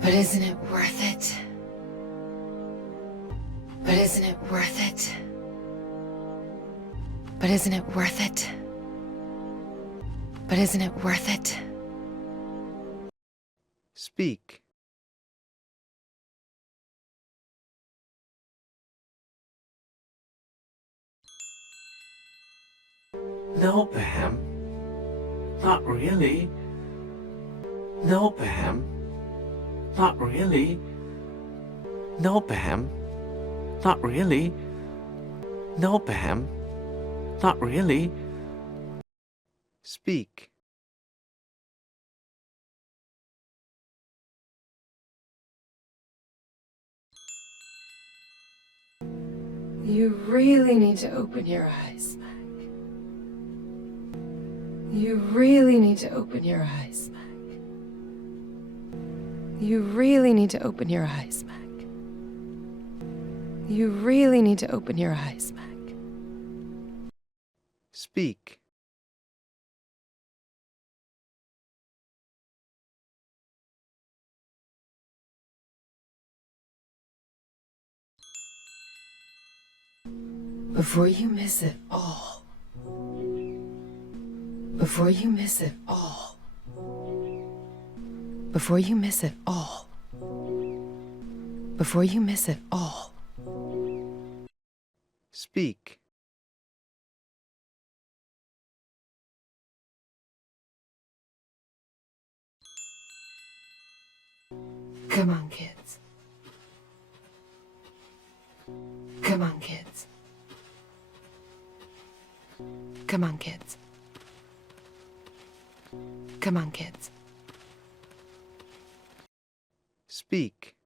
But isn't it worth it? But isn't it worth it? But isn't it worth it? But isn't it worth it? Speak. No, Pam. Not really. No, Pam. Not really. No, Pam. Not really. No, Pam. Not really. Speak. You really need to open your eyes, Mac. You really need to open your eyes, Mac. You really need to open your eyes, Mac. You really need to open your eyes, Mac. Speak. Before you miss it all. Before you miss it all. Before you miss it all. Before you miss it all. Speak. Come on, kids. Come on, kids. Come on, kids. Come on, kids. Speak.